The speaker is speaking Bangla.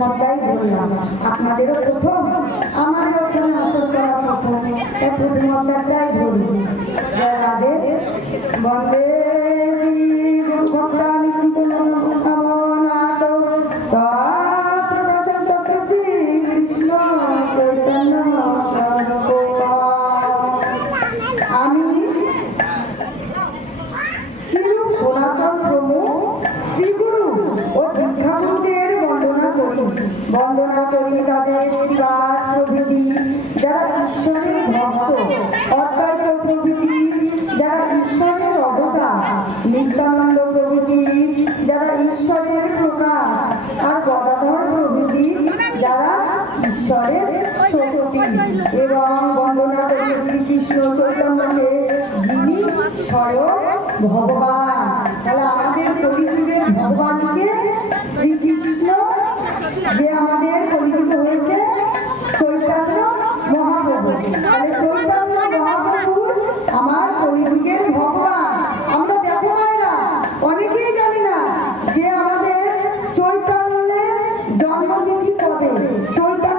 মুখোপাধ্যায় বললাম আপনাদেরও প্রথম আমারও এখানে আশ্বাস করা প্রথম। প্রতিমন্দারটাই ধরুন। জয় রাধে বন্দে বন্দনা করি তাদের শ্রীবাস প্রভৃতি। যারা ঈশ্বরের ভক্ত অদ্বৈত প্রভৃতি, যারা ঈশ্বরের অবতা, নিত্যানন্দ প্রভৃতি, যারা ঈশ্বরের প্রকাশ আর গদাধর প্রভৃতি, যারা ঈশ্বরের শক্তি এবং বন্দনা করি শ্রীকৃষ্ণ চৈতন্যকে, যিনি স্বয়ং ভগবান। তাহলে হবে চৈতন্য